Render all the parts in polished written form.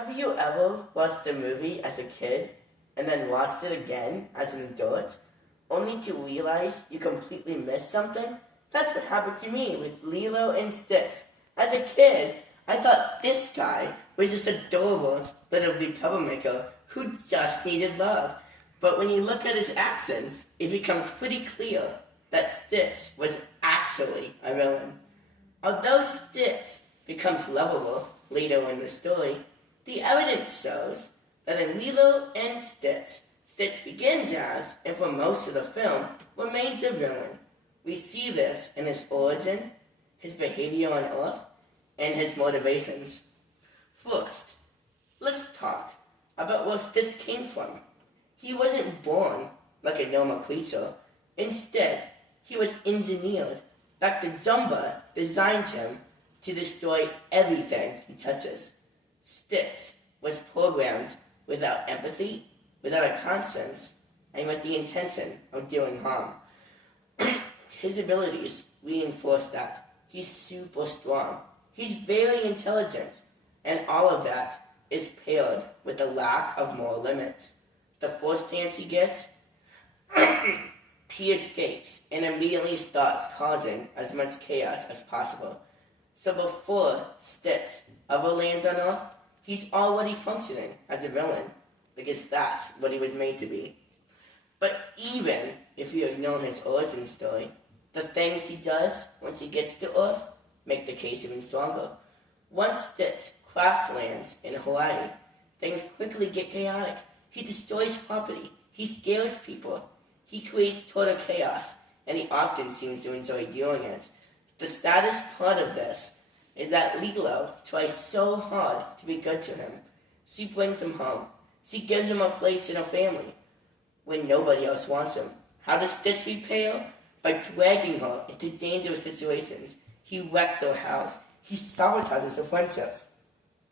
Have you ever watched a movie as a kid and then watched it again as an adult, only to realize you completely missed something? That's what happened to me with Lilo and Stitch. As a kid, I thought this guy was just adorable little blue troublemaker who just needed love. But when you look at his actions, it becomes pretty clear that Stitch was actually a villain. Although Stitch becomes lovable later in the story, the evidence shows that in Lilo and Stitch, Stitch begins as, and for most of the film, remains a villain. We see this in his origin, his behavior on Earth, and his motivations. First, let's talk about where Stitch came from. He wasn't born like a normal creature. Instead, he was engineered. Dr. Jumba designed him to destroy everything he touches. Stitch was programmed without empathy, without a conscience, and with the intention of doing harm. His abilities reinforce that. He's super strong. He's very intelligent. And all of that is paired with the lack of moral limits. The first chance he gets, he escapes and immediately starts causing as much chaos as possible. So before Stitch ever lands on Earth, he's already functioning as a villain, because that's what he was made to be. But even if you ignore his origin story, the things he does once he gets to Earth make the case even stronger. Once Stitch crash lands in Hawaii, things quickly get chaotic. He destroys property, he scares people, he creates total chaos, and he often seems to enjoy doing it. The saddest part of this is that Lilo tries so hard to be good to him. She brings him home. She gives him a place in her family when nobody else wants him. How does Stitch repay her? By dragging her into dangerous situations. He wrecks her house. He sabotages her friendships.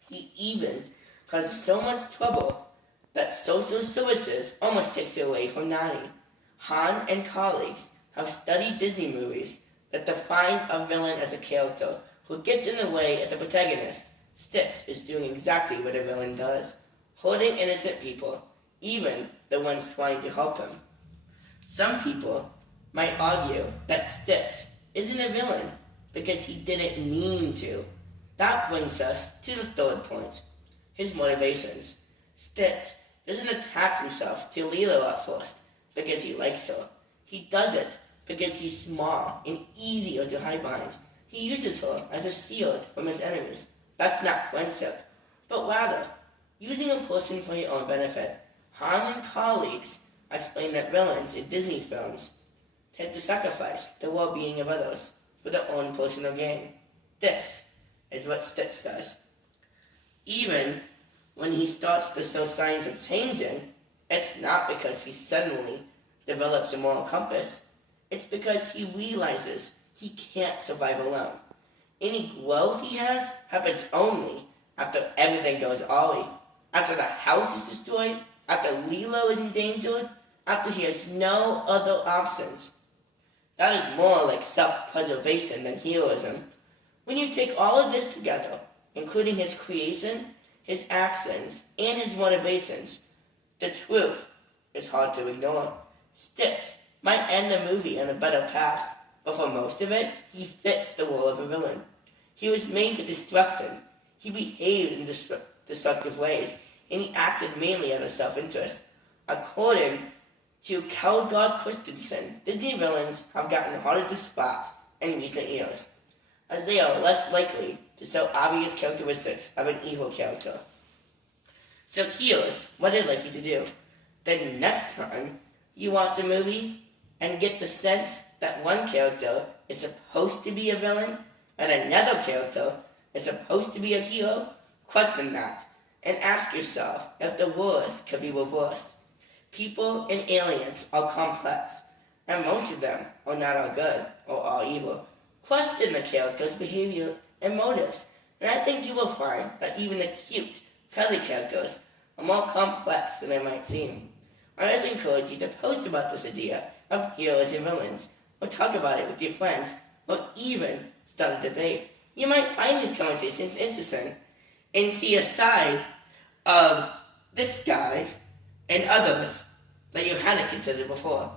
He even causes so much trouble that social services almost takes her away from Nani. Han and colleagues have studied Disney movies that define a villain as a character who gets in the way of the protagonist. Stitch is doing exactly what a villain does, hurting innocent people, even the ones trying to help him. Some people might argue that Stitch isn't a villain because he didn't mean to. That brings us to the third point, his motivations. Stitch doesn't attach himself to Lilo at first because he likes her. He does it because she's small and easier to hide behind. He uses her as a shield from his enemies. That's not friendship, but rather using a person for your own benefit. Han and colleagues explain that villains in Disney films tend to sacrifice the well-being of others for their own personal gain. This is what Stitch does. Even when he starts to show signs of changing, it's not because he suddenly develops a moral compass. It's because he realizes he can't survive alone. Any growth he has happens only after everything goes awry, after the house is destroyed, after Lilo is endangered, after he has no other options. That is more like self-preservation than heroism. When you take all of this together, including his creation, his actions, and his motivations, the truth is hard to ignore. Stitch might end the movie on a better path, but for most of it, he fits the role of a villain. He was made for destruction. He behaved in destructive ways, and he acted mainly out of self-interest. According to Kjell Christensen, Disney villains have gotten harder to spot in recent years, as they are less likely to show obvious characteristics of an evil character. So here's what I'd like you to do. The next time you watch a movie and get the sense that one character is supposed to be a villain and another character is supposed to be a hero, question that and ask yourself if the roles could be reversed. People and aliens are complex, and most of them are not all good or all evil. Question the character's behavior and motives, and I think you will find that even the cute, cuddly characters are more complex than they might seem. I also encourage you to post about this idea of heroes and villains, or talk about it with your friends, or even start a debate. You might find these conversations interesting and see a side of this guy and others that you hadn't considered before.